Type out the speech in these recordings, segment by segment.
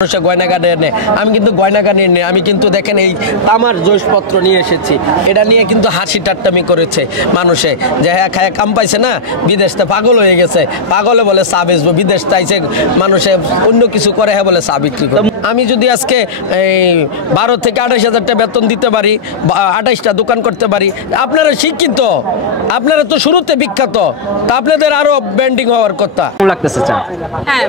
মানুষের গয়নাগাড়ি নেই, আমি কিন্তু গয়নাগাড়ি নেই, আমি কিন্তু দেখেন এই তামার জৈশপত্র নিয়ে এসেছি। এটা নিয়ে কিন্তু হাসি ঠাট্টামি করেছে মানুষে, যে হ্যাঁ খায় কাম পাইছে না, বিদেশতে পাগল হয়ে গেছে, পাগলে বলে চা বেচবো, বিদেশ চাইছে মানুষে অন্য কিছু করে, হ্যাঁ বলে চা বিক্রি করে। আমি যদি আজকে এই 12 থেকে 28,000 টাকা বেতন দিতে পারি, 28টা দোকান করতে পারি, আপনারা শিক্ষিত, আপনারা তো শুরুতে বিখ্যাত, তা আপনাদের আরো ব্র্যান্ডিং হওয়ার কথা। লাগতেছে চা? হ্যাঁ,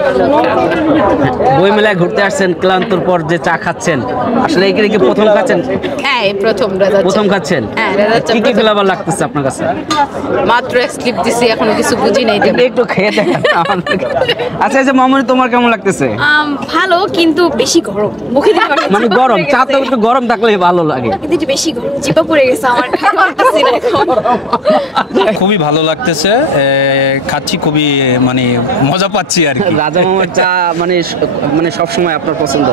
বই মেলায় ঘুরতে আসছেন, ক্লান্তর পর যে চা খাচ্ছেন, আসলে এই কি প্রথম খাচ্ছেন? হ্যাঁ, প্রথম খাচ্ছেন। কি কি ফ্লেভার লাগতেছে আপনার কাছে? মাত্র এক স্লিপ দিছি, এখনো কিছু বুঝি নাই। একটু খেয়ে দেখেন। আচ্ছা, এই যে মামুনি, তোমার কেমন লাগতেছে? ভালো, কিন্তু বেশি গরম, মুখে দিতে পারছি না। মানে গরম চা তো একটু গরম থাকলে ভালো লাগে, কিন্তু একটু বেশি গরম, জিভে পড়ে গেছে আমার, খেতে পারতেছি না এখন। খুবই ভালো লাগতেছে, খাচ্ছি, খুবই মানে মজা পাচ্ছি আর কি। রাজা মামার চা মানে মানে সবসময় আপনার পছন্দ?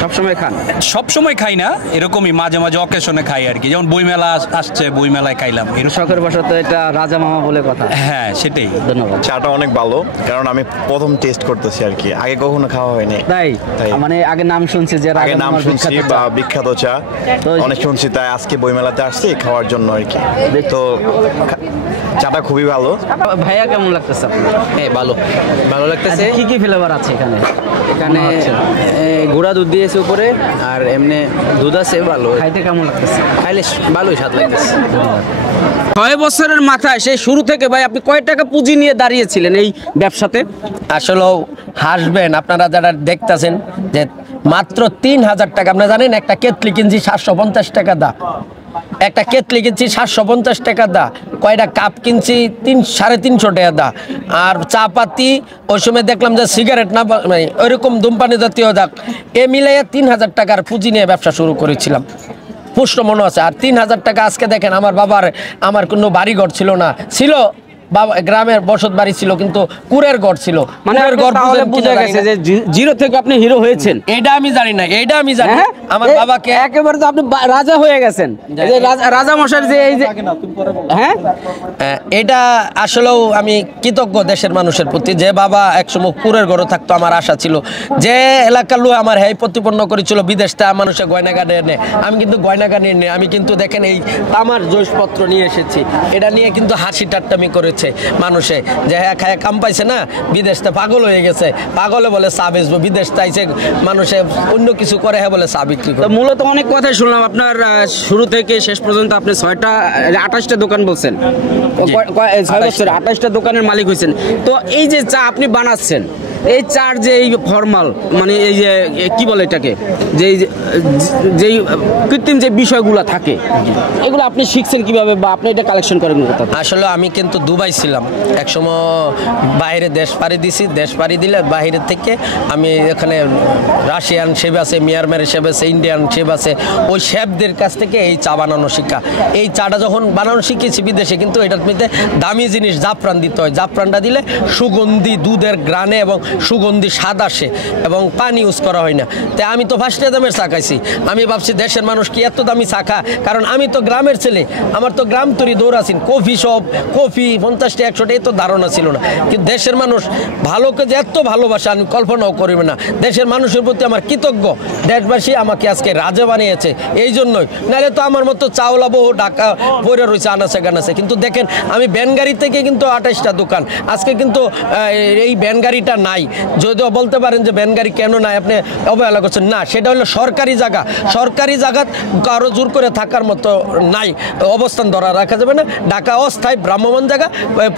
সবসময় খান? সবসময় খাই না, এরকমই মাঝে মাঝে অকেশনে খাই আর কি। যেমন বইমেলা আসছে, বইমেলায় খাইলাম। শখের বশত এটা রাজা মামা বলে কথা। হ্যাঁ, সেটাই। ধন্যবাদ। চাটা অনেক ভালো, কারণ আমি প্রথম টেস্ট করতেছি আর কি, আগে কখনো খাওয়া হয়নি। তাই মানে আগে নাম শুনছি, যে আগে নাম শুনছি বা বিখ্যাত চা অনেক শুনছি, তাই আজকে বইমেলাতে আসছি খাওয়ার জন্য আর কি। তো চাটা খুবই ভালো। ভাইয়া কেমন লাগতেছে আপনার? হ্যাঁ, ভালো লাগতেছে। কি কি ফ্লেভার আছে এখানে? এখানে গুঁড়া দুধ দিয়েছে উপরে, আর এমনি দুধ আছে। ভালো, খাইতে কেমন লাগতেছে? খাইলে ভালোই স্বাদ লাগতেছে। 6 বছরের মাথায় সেই শুরু থেকে ভাই আপনি কয় টাকা পুঁজি নিয়ে দাঁড়িয়েছিলেন এই ব্যবসাতে? আসলে হাসবেন আপনারা যারা দেখতেছেন, যে মাত্র 3,000 টাকা। আপনারা জানেন একটা কেতলি কিনছি 750 টাকা দা, একটা কেতলি কিনছি 750 টাকা দা, কয়টা কাপ কিনছি 350 টাকা দা, আর চা পাতি ওই সময় দেখলাম যে সিগারেট না মানে ওইরকম ধূমপানি জাতীয় দাগ, এ মিলাইয়া 3,000 টাকার পুঁজি নিয়ে ব্যবসা শুরু করেছিলাম, পুষ্ট মনে আছে। আর 3,000 টাকা আজকে দেখেন, আমার কোনো বাড়িঘর ছিল না, ছিল বাবা গ্রামের বসত বাড়ি ছিল, কিন্তু কুড়ের ঘর ছিল। মানে তাহলে বুঝা গেছে যে জিরো থেকে আপনি হিরো হয়েছেন। এটা আমি জানি না, এটা আমি জানি আমার বাবাকে একেবারে তো আপনি রাজা হয়ে গেছেন, এই যে রাজা মশাই যে এই যে হ্যাঁ, এটা আসলেও আমি কৃতজ্ঞ দেশের মানুষের প্রতি, যে বাবা একসময় কুড়ের ঘরে থাকতো। আমার আশা ছিল যে এলাকার লোক আমার হ্যাঁ প্রতিপন্ন করেছিল, বিদেশটা মানুষের গয়নাগাড়ি নেই, আমি কিন্তু গয়নাগাড়ি নেই, আমি কিন্তু দেখেন এই তামার জৈশপত্র নিয়ে এসেছি। এটা নিয়ে কিন্তু হাসি ঠাট্টামি করেছে মানুষে, যে হ্যাঁ খায় কাম পাইছে না, বিদেশতে পাগল হয়ে গেছে, পাগলে বলে চা বেচবো, বিদেশ চাইছে মানুষে অন্য কিছু করে, হ্যাঁ বলে চা বিক্রি করে। মূলত অনেক কথাই শুনলাম আপনার, শুরু থেকে শেষ পর্যন্ত আপনি 28টা দোকান বলছেন, 6 বছরে 28টা দোকানের মালিক হয়েছেন। তো এই যে চা আপনি বানাচ্ছেন, এই চার যে এই ফর্মাল মানে এই যে কি বলে এটাকে, যেই কৃত্রিম যে বিষয়গুলো থাকে, এগুলো আপনি শিখছেন কিভাবে বা আপনি এটা কালেকশন করেন কোথা থেকে? আসলে আমি কিন্তু দুবাই ছিলাম একসময়, বাইরে দেশ পাড়ি দিছি, দেশ পাড়ি দিলে বাইরের থেকে আমি এখানে রাশিয়ান শেফ আছে, মিয়ানমারের শেফ আছে, ইন্ডিয়ান শেফ আছে, ওই শেফদের কাছ থেকে এই চা বানানো শিক্ষা। এই চাটা যখন বানানো শিখেছি বিদেশে, কিন্তু এটার মধ্যে দামি জিনিস জাফরান দিতে হয়, জাফরানটা দিলে সুগন্ধি দুধের গ্রানে এবং সুগন্ধি স্বাদ আসে, এবং পানি ইউজ করা হয় না। তাই আমি তো ফার্স্টে দামের চা খাইছি, আমি ভাবছি দেশের মানুষ কি এত দামি চা খা, কারণ আমি তো গ্রামের ছেলে, আমার তো গ্রাম তৈরি দৌড়াছিন, কফি শপ, কফি 50টা 100টা এই তো ধারণা ছিল না। কিন্তু দেশের মানুষ ভালোকে যে এত ভালোবাসা আমি কল্পনাও করিব না। দেশের মানুষের প্রতি আমার কৃতজ্ঞ, দেশবাসী আমাকে আজকে রাজা বানিয়েছে, এই জন্যই। নাহলে তো আমার মতো চাওলা বহু ঢাকা পড়ে রয়েছে আনাচে গানাচে। কিন্তু দেখেন আমি ব্যানগাড়ি থেকে কিন্তু 28টা দোকান, আজকে কিন্তু এই ব্যানগাড়িটা নাই। যদিও বলতে পারেন যে ব্যানগাড়ি কেন নাই, আপনি অবহেলা করছেন, না সেটা হলো সরকারি জায়গা, সরকারি জায়গা কারো জোর করে থাকার মতো নাই, অবস্থান ধরা রাখা যাবে না। ঢাকা অস্থায়ী ভ্রাম্যমান জায়গা,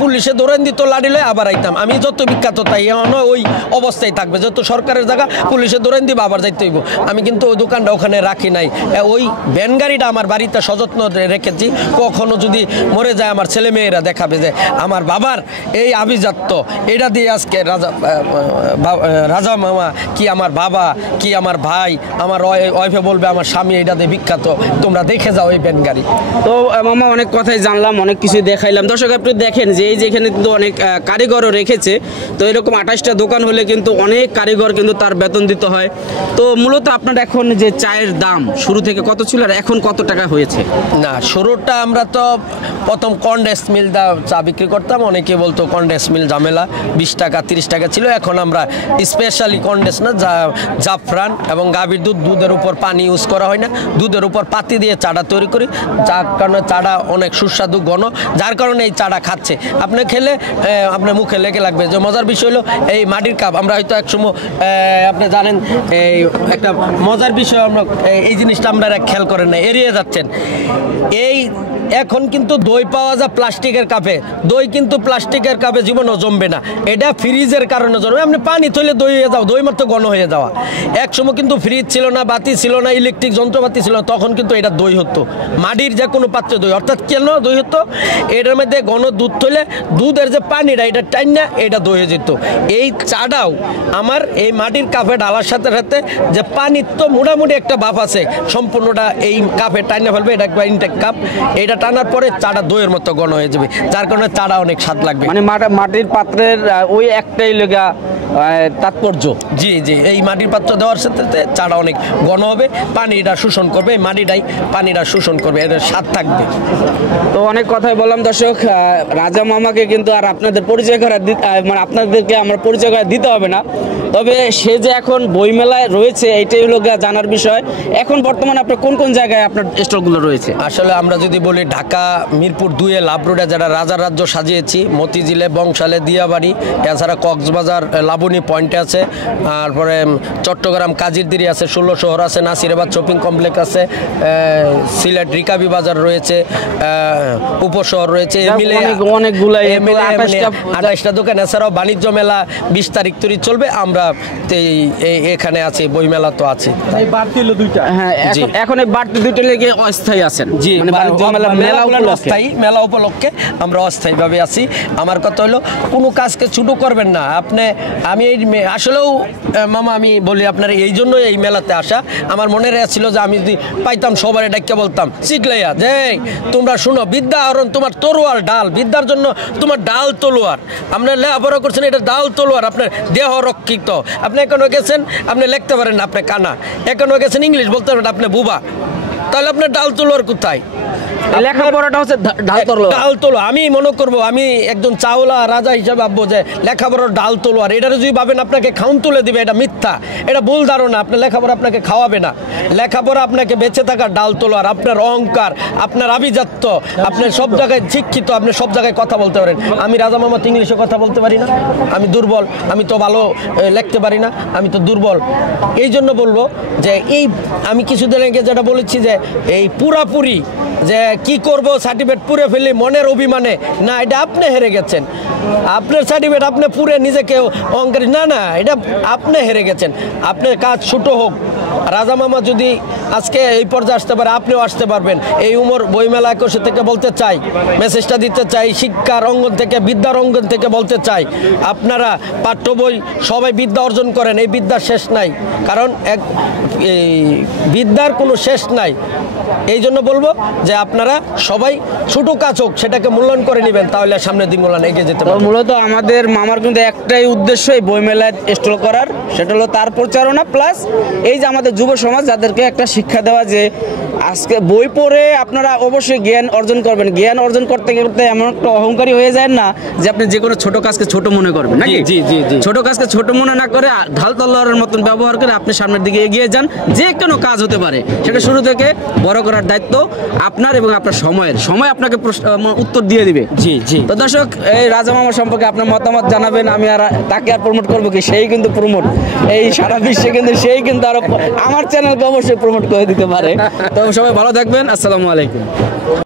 পুলিশে ধরেন দিত লাড়িলে আবার আইতাম, আমি যত বিখ্যাত তাই ওই অবস্থায় থাকবে, যত সরকারের জায়গা পুলিশে ধরেন দিব আবার যাইতে হইব। আমি কিন্তু ওই দোকানটা ওখানে রাখি নাই, ওই ব্যানগাড়িটা আমার বাড়িতে সযত্ন রেখেছি। কখনো যদি মরে যায় আমার ছেলে মেয়েরা দেখাবে যে আমার বাবার এই আভিজাত্য, এটা দিয়ে আজকে রাজা মামা কি আমার বাবা কি আমার ভাই, আমার ওয়াইফে বলবে আমার স্বামী এটা দিয়ে বিখ্যাত, তোমরা দেখে যাও এই ব্যানগাড়ি। তো মামা অনেক কথাই জানলাম, অনেক কিছু দেখাইলাম। দর্শক আপনি দেখেন যে এই যে এখানে কিন্তু অনেক কারিগরও রেখেছে। তো এরকম 28টা দোকান হলে কিন্তু অনেক কারিগর কিন্তু তার বেতন দিতে হয়। তো মূলত আপনার এখন যে চায়ের দাম শুরু থেকে কত ছিল আর এখন কত টাকা হয়েছে? না, শুরুটা আমরা তো প্রথম কন্ডেন্স মিল চা বিক্রি করতাম, অনেকে বলতো কন্ডেন্স মিল ঝামেলা, 20 টাকা 30 টাকা ছিল, এখন আমরা স্পেশালি কন্ডিশনার জাফরান এবং গাভীর দুধের উপর পানি ইউজ করা হয় না, দুধের উপর পাতি দিয়ে চাটা তৈরি করি, যার কারণে চাটা অনেক সুস্বাদু ঘন, যার কারণে এই চাটা খাচ্ছে। আপনি খেলে আপনার মুখে লেগে লাগবে। যে মজার বিষয় হলো এই মাটির কাপ, আমরা হয়তো একসময় আপনি জানেন এই একটা মজার বিষয়, আমরা এই জিনিসটা আমরা খেয়াল করেন না, এড়িয়ে যাচ্ছেন। এই এখন কিন্তু দই পাওয়া যায় প্লাস্টিকের কাপে, দই কিন্তু প্লাস্টিকের কাপে জীবনও জমবে না, এটা ফ্রিজের কারণে জমবে। আপনি পানি থইলে দই হয়ে যাও, দই মাত্র ঘন হয়ে যাওয়া। এক সময় কিন্তু ফ্রিজ ছিল না, বাতি ছিল না, ইলেকট্রিক যন্ত্রপাতি ছিল না, তখন কিন্তু এটা দই হতো, মাটির যে কোনো পাত্রে দই। অর্থাৎ কেন দই হতো? এটার মধ্যে ঘন দুধ থইলে দুধের যে পানিটা এটা টাইন না, এটা দই হয়ে যেত। এই চাটাও আমার এই মাটির কাপে ঢালার সাথে সাথে যে পানির তো মোটামুটি একটা ভাপ আছে, সম্পূর্ণটা এই কাপে টাইনে ফেলবে, এটা একবার ইনটেক কাপ, এটা টানার পরে চাটা দইয়ের মতো ঘন হয়ে যাবে, যার কারণে চাটা অনেক স্বাদ লাগবে। মানে মাটির পাত্রের ওই একটাই লেগা তাৎপর্য। জি জি, এই মাটির পাত্র দেওয়ার সাথে চাটা অনেক ঘন হবে, পানিটা শোষণ করবে, মাটিটাই পানিটা শোষণ করবে, এর স্বাদ থাকবে। তো অনেক কথাই বললাম দর্শক, রাজা মামাকে কিন্তু আর আপনাদের পরিচয় করে মানে আপনাদেরকে আমরা পরিচয় করে দিতে হবে না, তবে সে যে এখন বইমেলায় রয়েছে এইটাই হলো জানার বিষয়। এখন বর্তমানে আপনার কোন কোন জায়গায় আপনার স্টলগুলো রয়েছে? আসলে আমরা যদি বলি ঢাকা মিরপুর 2-এ লাভ রোডে যারা রাজার রাজ্য সাজিয়েছি, মতিঝিলে, বংশালে, দিয়াবাড়ি, এছাড়া কক্সবাজার লাবণী পয়েন্টে আছে, তারপরে চট্টগ্রাম কাজিরদিরি আছে, 16 শহর আছে, নাসিরাবাদ শপিং কমপ্লেক্স আছে, সিলেট রিকাবি বাজার রয়েছে, উপশহর রয়েছে, মিলে অনেকগুলাই 28টা দোকান। এছাড়াও বাণিজ্য মেলা 20 তারিখ তৈরি চলবে, আমরা এখানে আছি, বই মেলা তো আছে। হ্যাঁ, এখন এই বাড়তি দুটো লেগে অস্থায়ী আছেন। জি, মানে বাণিজ্য মেলা অস্থায়ী, মেলা উপলক্ষে আমরা অস্থায়ীভাবে আছি। আমার কথা হলো কোনো কাজকে ছোটো করবেন না আপনি। আমি এই আসলেও মামা আমি বলি আপনার এই জন্য এই মেলাতে আসা। আমার মনে ছিল যে আমি যদি পাইতাম সবার ডাক্কে বলতাম শিখলাইয়া যে তোমরা শুনো, বিদ্যা আহরণ তোমার তরোয়াল ডাল, বিদ্যার জন্য তোমার ডাল তলোয়ার। আপনার লেখাপড়া করছেন, এটা ডাল তলোয়ার, আপনার দেহ রক্ষিত। আপনি এখনো গেছেন, আপনি লিখতে পারেন না, আপনি কানা। এখনো গেছেন ইংলিশ বলতে পারেন, আপনি বুবা। তাহলে আপনার ডাল তলোয়ার কোথায়? লেখাপড়াটা হচ্ছে ডাল তোলো। আমি মনে করবো আমি একজন চাওলা রাজা হিসাবে ভাববো যে লেখাপড়ার ডাল তোলো, আর এটা যদি ভাবেন আপনাকে খাউন তুলে দিবে, এটা মিথ্যা, এটা ভুল ধারণা। আপনার লেখাপড়া আপনাকে খাওয়াবে না, লেখাপড়া আপনাকে বেঁচে থাকার ডাল তোলো। আর আপনার অহংকার, আপনার আভিজাত্য, আপনার সব জায়গায় শিক্ষিত, আপনি সব জায়গায় কথা বলতে পারেন। আমি রাজা মামা ইংলিশে কথা বলতে পারি না, আমি দুর্বল, আমি তো ভালো লিখতে পারি না, আমি তো দুর্বল। এই জন্য বলবো যে এই আমি কিছুদিন আগে যেটা বলেছি যে এই পুরাপুরি যে কি করব সার্টিফিকেট পুরে ফেলি মনের অভিমানে, না, এটা আপনি হেরে গেছেন। আপনার সার্টিফিকেট আপনি পুরে নিজেকে অহংকারী, না না, এটা আপনি হেরে গেছেন। আপনার কাজ ছোট হোক, রাজা মামা যদি আজকে এই পর্যায়ে আসতে পারে, আপনিও আসতে পারবেন। এই উমর বইমেলা 21 থেকে বলতে চাই, মেসেজটা দিতে চাই, শিক্ষার অঙ্গন থেকে, বিদ্যার অঙ্গন থেকে বলতে চাই, আপনারা পাঠ্য বই সবাই বিদ্যা অর্জন করেন, এই বিদ্যার শেষ নাই, কারণ এই বিদ্যার কোনো শেষ নাই। এই জন্য বলবো যে আপনারা সবাই ছোটো কাজ হোক সেটাকে মূল্যায়ন করে নেবেন, তাহলে সামনের দিনগুলো এগিয়ে যেতে পারবে। মূলত আমাদের মামার কিন্তু একটাই উদ্দেশ্য এই বইমেলায় স্টল করার, সেটা হলো তার প্রচারণা প্লাস এই যে আমাদের যুব সমাজ যাদেরকে একটা শিক্ষা দেওয়া যে আজকে বই পড়ে আপনারা অবশ্যই জ্ঞান অর্জন করবেন। জ্ঞান অর্জন করতে করতে এমন একটা অহংকারী হয়ে যায় না যে আপনি যে কোনো ছোট কাজকে ছোট মনে করবেন, নাকি? জি জি জি, ছোট কাজকে ছোট মনে না করে ঢাল তলোয়ারের মতন ব্যবহার করে আপনি সামনের দিকে এগিয়ে যান। যে কোনো কাজ হতে পারে, সেটা শুরু থেকে বড় করার দায়িত্ব আপনার এবং আপনার সময় আপনাকে উত্তর দিয়ে দিবে। জি জি। তো দর্শক, এই রাজা মামা সম্পর্কে আপনার মতামত জানাবেন। আমি আর তাকে আর প্রমোট করবো কি? সেই কিন্তু প্রমোট এই সারা বিশ্বে কিন্তু সেই কিন্তু আরো আমার চ্যানেলকে অবশ্যই প্রমোট করে দিতে পারে। তো সবাই ভালো থাকবেন, আসসালামু আলাইকুম।